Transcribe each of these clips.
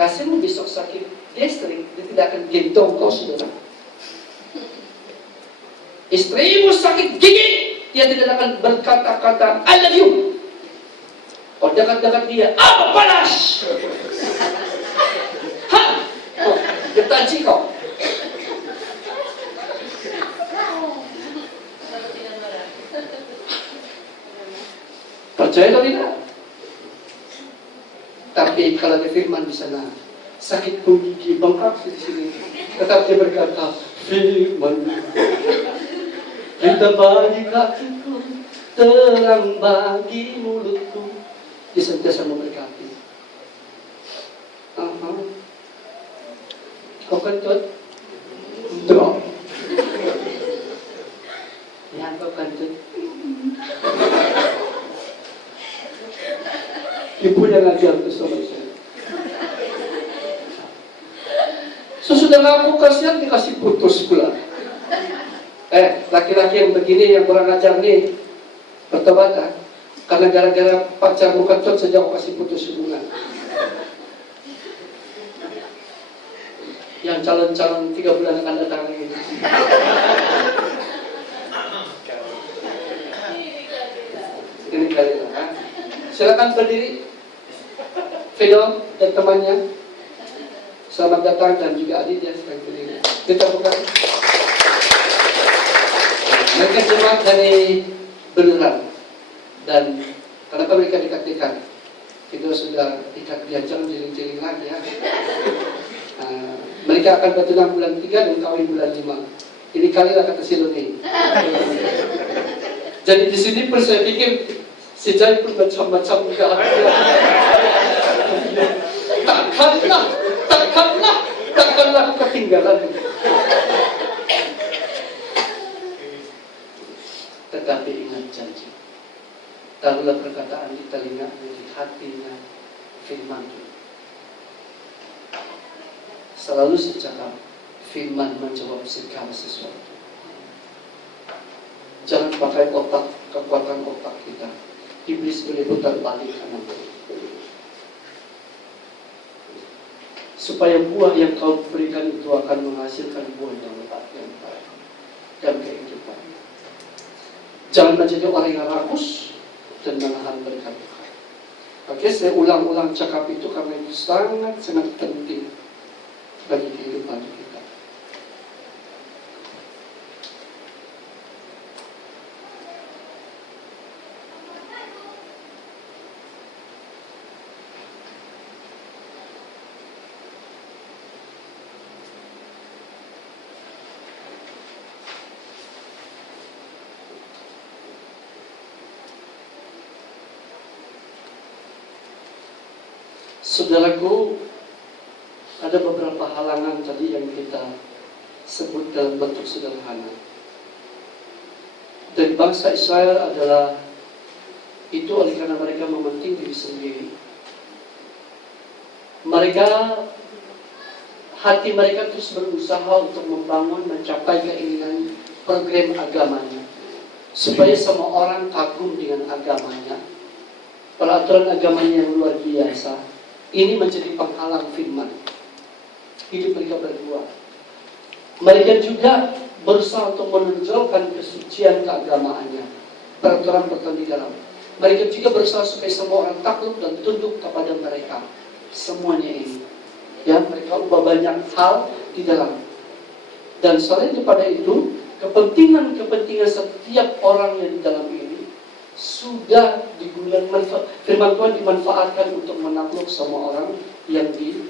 kekasihmu besok sakit gastrik, dia tidak akan gendong kau, saudara. Istrimu sakit gigi, dia tidak akan berkata-kata I love you. Oh, dekat-dekat dia, apa panas? Hah? Oh, getanci kau. Percaya atau tidak? Tapi kalau ada firman di sana, sakit gigi bengkak di sini, tetap dia berkata, firman, kita bagi kakiku, terang bagi mulutku, dia sentiasa memberkati. Kau kentut, drop. Ya, kau kentut. Ibu yang ngajar itu sama saya. Sesudah aku kasihan dikasih putus pula. Laki-laki yang begini yang kurang ajar nih bertobat, karena gara-gara pacarmu kentut sejak aku kasih putus hubungan. Yang calon-calon 3 bulan akan datang lagi. Ini kali lah. Silakan berdiri. Fido dan temannya, selamat datang, dan juga adiknya sedang berdiri. Kita buka. Mereka jemaat dari Beneran, dan kenapa mereka dekat-dekat? Fido sudah ikat dia jangan jeling-jeling lagi ya. Mereka akan bertunang bulan 3 dan kawin bulan 5. Ini kalilah kata Siloni. Jadi di sini pun saya pikir si Jai pun macam-macam juga. Takkanlah aku ketinggalan. Tetapi ingat janji. Taruhlah perkataan di telinga, di hatinya, firman itu. Selalu secara firman menjawab segala sesuatu. Jangan pakai otak, kekuatan otak kita. Iblis boleh putar balik kanan. Supaya buah yang kau berikan itu akan menghasilkan buah yang lebat, yang baik dan kehidupan. Jangan menjadi orang yang rakus dan menahan berkat Tuhan. Oke, saya ulang-ulang cakap itu karena itu sangat-sangat penting bagi kehidupan kita. Saudaraku, ada beberapa halangan tadi yang kita sebut dalam bentuk sederhana. Dan bangsa Israel adalah itu oleh karena mereka mementing diri sendiri. Hati mereka terus berusaha untuk membangun, mencapai keinginan program agamanya, supaya semua orang kagum dengan agamanya, peraturan agamanya yang luar biasa. Ini menjadi penghalang firman. Hidup mereka berdua. Mereka juga berusaha untuk menonjolkan kesucian keagamaannya, peraturan-peraturan di dalam. Mereka juga berusaha supaya semua orang takluk dan tunduk kepada mereka. Semuanya ini, ya, mereka ubah banyak hal di dalam. Dan selain daripada itu, kepentingan setiap orang yang di dalam ini sudah digunakan, firman Tuhan dimanfaatkan untuk menakluk semua orang yang di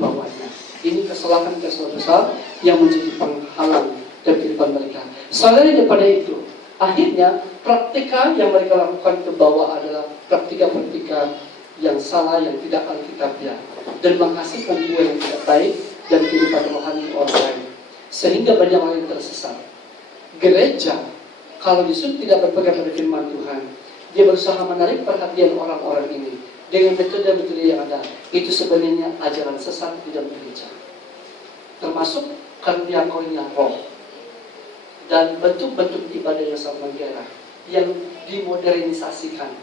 bawahnya. Ini kesalahan besar yang menjadi penghalang dari kehidupan mereka. Selain daripada itu, akhirnya praktika yang mereka lakukan ke bawah adalah praktika-praktika yang salah, yang tidak alkitabiah, dan menghasilkan buah yang tidak baik dan kehidupan rohani orang lain, sehingga banyak orang yang tersesat. Gereja kalau disuruh tidak berpegang pada firman Tuhan, dia berusaha menarik perhatian orang-orang ini dengan metode-metode yang ada. Itu sebenarnya ajaran sesat di dalam gereja, termasuk karya-karya roh dan bentuk-bentuk ibadah yang sangat menggerak, yang dimodernisasikan,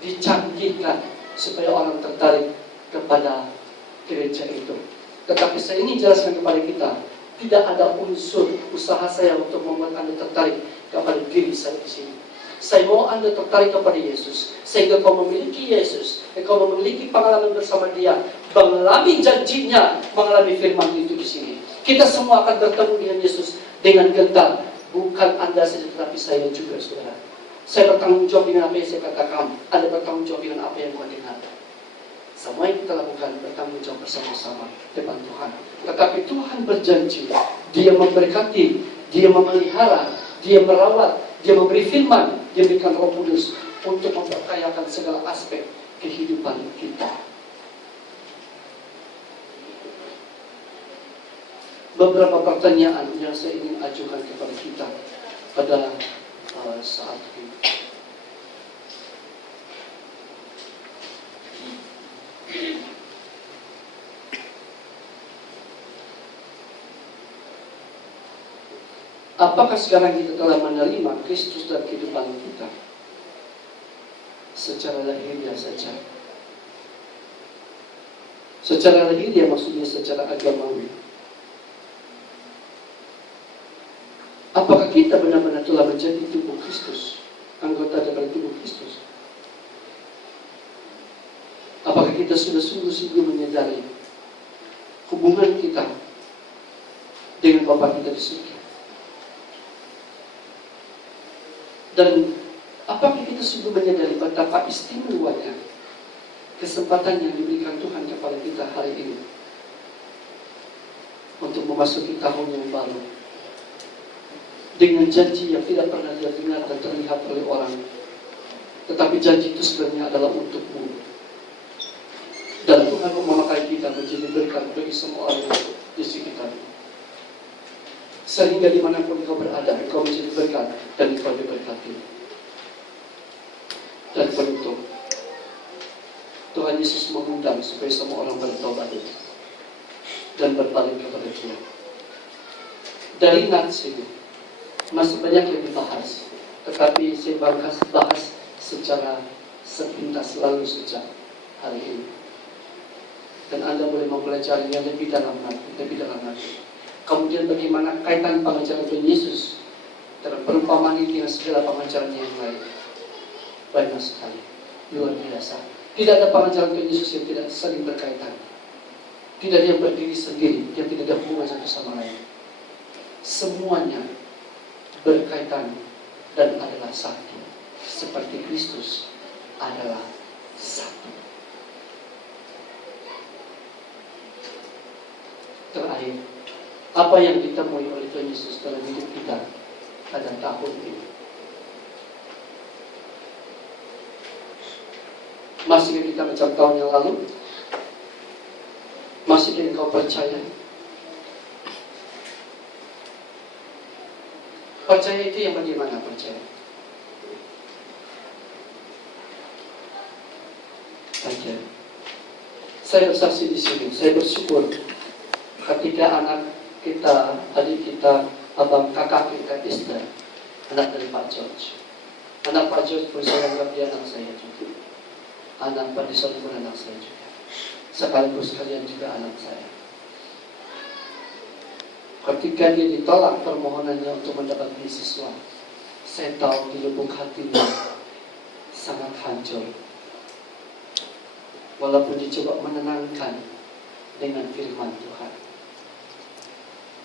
dicanggihkan supaya orang tertarik kepada gereja itu. Tetapi saya ingin jelaskan kepada kita, tidak ada unsur usaha saya untuk membuat Anda tertarik kepada diri saya di sini. Saya mau Anda tertarik kepada Yesus, sehingga kau memiliki Yesus, kau memiliki pengalaman bersama Dia, mengalami janjinya, mengalami firman itu di sini. Kita semua akan bertemu dengan Yesus dengan gentar, bukan Anda saja, tetapi saya juga, saudara. Saya bertanggung jawab dengan apa yang saya katakan, Anda bertanggung jawab dengan apa yang kau dengar. Semua yang kita lakukan bertanggung jawab bersama-sama depan Tuhan. Tetapi Tuhan berjanji, Dia memberkati, Dia memelihara, Dia merawat, Dia memberi firman, Dia berikan Roh Kudus untuk memperkayakan segala aspek kehidupan kita. Beberapa pertanyaan yang saya ingin ajukan kepada kita pada saat ini. Apakah sekarang kita telah menerima Kristus dalam kehidupan kita secara lahiriah saja? Secara lahiriah maksudnya secara agamawi. Apakah kita benar-benar telah menjadi tubuh Kristus, anggota daripada tubuh Kristus? Apakah kita sudah sungguh-sungguh menyadari hubungan kita dengan Bapa kita di surga? Dan apakah kita sungguh menyadari betapa istimewanya kesempatan yang diberikan Tuhan kepada kita hari ini untuk memasuki tahun yang baru dengan janji yang tidak pernah didengar dan terlihat oleh orang, tetapi janji itu sebenarnya adalah untukmu. Dan Tuhan memakai kita menjadi berkat bagi semua orang di sekitar. Sehingga dimanapun kau berada, kau menjadi berkat dan kau diberkati. Dan penutup, Tuhan Yesus mengundang supaya semua orang bertobat dan berbalik kepada Dia. Dari nats ini masih banyak yang dibahas, tetapi saya bahas secara sepintas lalu sejak hari ini. Dan Anda boleh mempelajarinya lebih dalam lagi. Kemudian bagaimana kaitan pengajaran Tuhan Yesus dalam perumpamaan ini dengan segala pengajaran yang lain. Banyak sekali, luar biasa. Tidak ada pengajaran Tuhan Yesus yang tidak saling berkaitan. Tidak ada yang berdiri sendiri, yang tidak ada hubungan satu sama lain. Semuanya berkaitan dan adalah satu, seperti Kristus adalah satu. Terakhir, apa yang ditemui oleh Tuhan Yesus dalam hidup kita pada tahun ini? Masih kita macam tahun yang lalu? Masih engkau percaya? Percaya itu yang bagaimana percaya? Percaya. Saya bersaksi di sini. Saya bersyukur ketika anak kita, adik kita, abang kakak kita, Esther, anak dari Pak George. Anak Pak George pun saya anggap dia anak saya juga. Anak Pak Dison pun anak saya juga. Sekaligus kalian juga anak saya. Ketika dia ditolak permohonannya untuk mendapat beasiswa, saya tahu di lubuk hatinya sangat hancur. Walaupun dicoba menenangkan dengan firman Tuhan,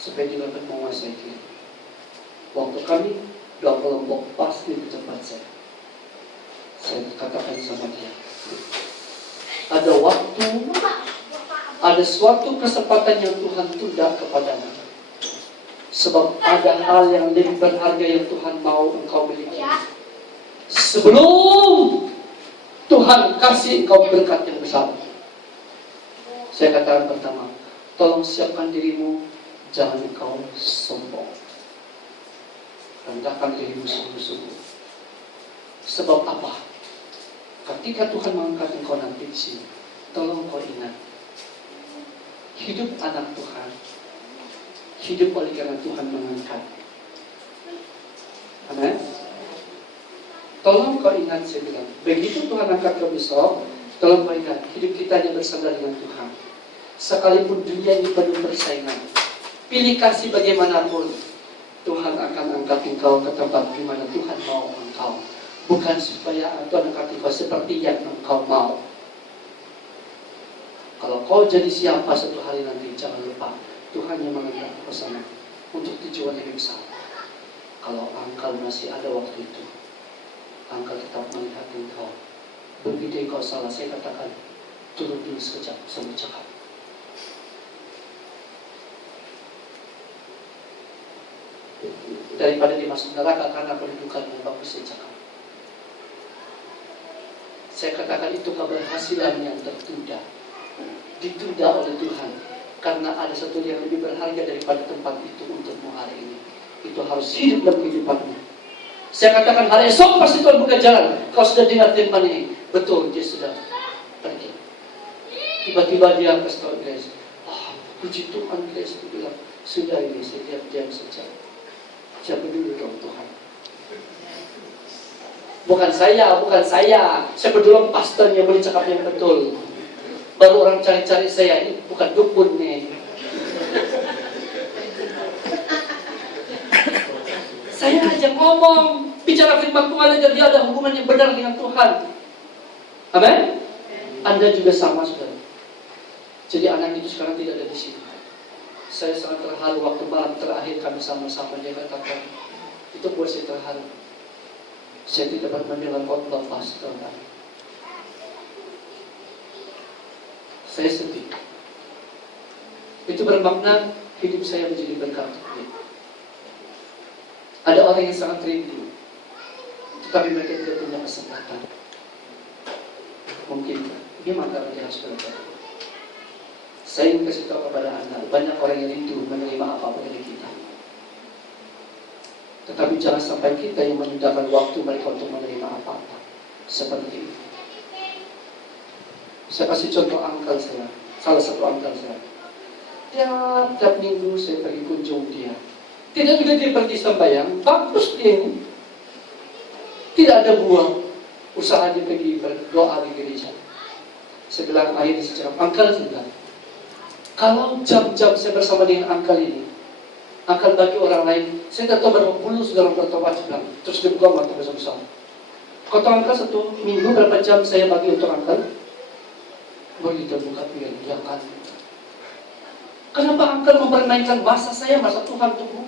supaya dia dapat menguasai diri. Waktu kami doa kelompok pasti di tempat saya katakan sama dia, ada suatu kesempatan yang Tuhan tunda kepadamu. Sebab ada hal yang lebih berharga yang Tuhan mau engkau miliki. Sebelum Tuhan kasih engkau berkat yang besar. Saya katakan pertama, tolong siapkan dirimu, jangan engkau sombong. Rendahkan dirimu sungguh-sungguh. Sebab apa? Ketika Tuhan mengangkat engkau nanti di sini, tolong kau ingat, hidup anak Tuhan hidup oleh karena Tuhan mengangkat. Amin. Tolong kau ingat, saya bilang, begitu Tuhan angkat kau besok, tolong kau ingat, hidup kita hanya bersandar dengan Tuhan. Sekalipun dunia ini penuh persaingan, pilih kasih bagaimanapun, Tuhan akan angkat engkau ke tempat di mana Tuhan mau engkau. Bukan supaya Tuhan angkat engkau seperti yang engkau mau. Kalau kau jadi siapa suatu hari nanti, jangan lupa Tuhan yang mengangkat engkau sana untuk tujuan yang besar. Kalau engkau masih ada waktu itu, engkau tetap melihat engkau. Begitu engkau salah, saya katakan, turun dulu sekejap, sambil cakap. Daripada dimasuk neraka karena kedudukan yang bagus, saya cakap. Saya katakan itu keberhasilan yang tertunda, ditunda oleh Tuhan, karena ada satu yang lebih berharga daripada tempat itu untukmu hari ini. Itu harus hidup dalam kehidupanmu. Saya katakan hari esok pasti Tuhan buka jalan. Kau sudah dengar firman ini, betul, dia sudah pergi. Tiba-tiba dia kasih tahu Grace, puji Tuhan, Grace bilang, sudah ini saya diam saja. Siapa dulu dong Tuhan? Bukan saya. Siapa dulu pastor yang boleh cakap yang betul. Baru orang cari-cari saya, ini bukan dukun nih. Saya aja ngomong, bicara firman Tuhan aja, dia ada hubungan yang benar dengan Tuhan. Amin? Anda juga sama, saudara. Jadi anak itu sekarang tidak ada di sini. Saya sangat terharu waktu malam terakhir kami sama-sama, dia katakan, itu buat saya terharu. Saya tidak dapat mendengar khotbah pastor. Saya sedih. Itu bermakna hidup saya menjadi berkat. Ada orang yang sangat rindu, tetapi mereka tidak punya kesempatan. Mungkin gimana cara dia harus berkata? Saya ingin kasih tahu kepada Anda, banyak orang yang rindu menerima apa-apa dari kita. Tetapi jangan sampai kita yang menundukkan waktu mereka untuk menerima apa-apa. Seperti itu. Saya kasih contoh uncle saya, salah satu uncle saya. Tiap minggu saya pergi kunjung dia. Tidak juga dia pergi sembahyang, bagus dia ini. Tidak ada buang usaha dia pergi berdoa di gereja. Saya bilang akhirnya secara uncle saya bilang, kalau jam-jam saya bersama dengan uncle ini, uncle bagi orang lain, saya tak tahu berapa puluh saudara bertobat bilang, terus dia buka mata bersama-sama. Kata uncle satu minggu berapa jam saya bagi untuk uncle? Begitu buka pikiran, ya kan. Kenapa uncle mempermainkan masa saya, masa Tuhan tunggu?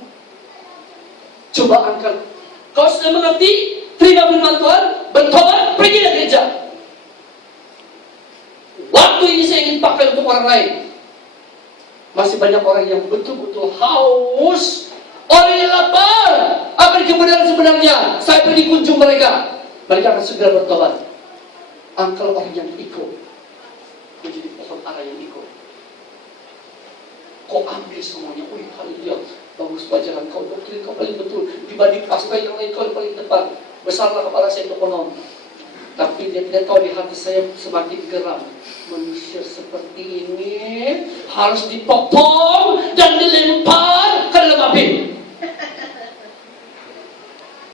Coba uncle, kau sudah mengerti, terima firman Tuhan, bertobat, pergi ke gereja. Waktu ini saya ingin pakai untuk orang lain. Masih banyak orang yang betul-betul haus, orang yang lapar. Apa kebenaran sebenarnya? Saya pergi kunjung mereka, mereka akan segera bertobat. Uncle orang yang ikut, menjadi pohon ara yang ikut. Kau ambil semuanya, wih haleluya, bagus pelajaran kau, doktrin kau paling betul dibanding pastor yang lain, kau paling tepat. Besarlah kepala saya untuk konon. Tapi dia tidak tahu di hati saya semakin geram. Manusia seperti ini harus dipotong dan dilempar ke dalam api.